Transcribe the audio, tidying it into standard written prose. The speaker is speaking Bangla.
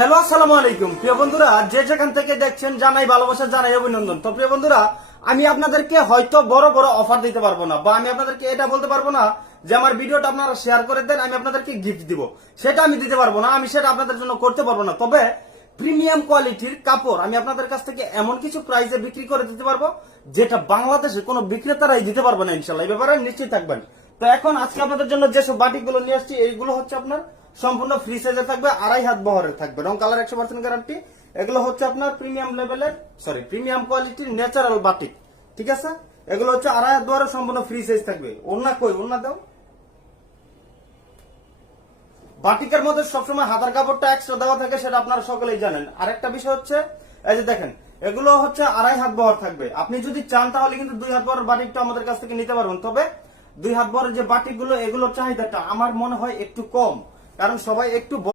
হ্যালো, আসসালামু আলাইকুম প্রিয় বন্ধুরা, যে যেখান থেকে দেখছেন জানাই ভালোবাসা, জানাই অভিনন্দন। তো প্রিয় বন্ধুরা, আমি আপনাদেরকে হয়তো বড় বড় অফার দিতে পারবো না, বা আমি আপনাদেরকে এটা বলতে পারবো না যে আমার ভিডিওটা আপনারা শেয়ার করে দেন, আমি আপনাদেরকে গিফট দিব। সেটা আমি দিতে পারবো না, আমি সেটা আপনাদের জন্য করতে পারবো না। তবে প্রিমিয়াম কোয়ালিটির কাপড় আমি আপনাদের কাছ থেকে এমন কিছু প্রাইসে বিক্রি করে দিতে পারবো যেটা বাংলাদেশে কোনো বিক্রেতারাই দিতে পারবে না। ইনশাল্লাহ এই ব্যাপারে নিশ্চয়ই থাকবেন। তো এখন আজকে আপনাদের জন্য যেসব বাটিকগুলো নিয়ে আসছি, এইগুলো হচ্ছে আপনার সম্পূর্ণ ফ্রি সাইজে থাকবে, 2.5 হাত বহরের থাকবে, রং কালার 100% গ্যারান্টি। এগুলো হচ্ছে আপনার প্রিমিয়াম লেভেলের প্রিমিয়াম কোয়ালিটির ন্যাচারাল বাটিক। ঠিক আছে, এগুলো হচ্ছে 2.5 হাত বহরের সম্পূর্ণ ফ্রি সাইজ থাকবে। ওন্না কই, ওন্না দাও। বাটিকের মধ্যে সবসময় হাতার কাপড়টা এক্সট্রা দেওয়া থাকে, সেটা আপনারা সকলেই জানেন। আরেকটা বিষয় হচ্ছে, এই যে দেখেন, এগুলো হচ্ছে 2.5 হাত বহর থাকবে। আপনি যদি চান তাহলে কিন্তু 2 হাত বহরের বাটিকটা আমাদের কাছ থেকে নিতে পারবেন। তবে 2 হাত বহরের যে বাটিকগুলো, এগুলোর চাহিদাটা আমার মনে হয় একটু কম, কারণ সবাই একটু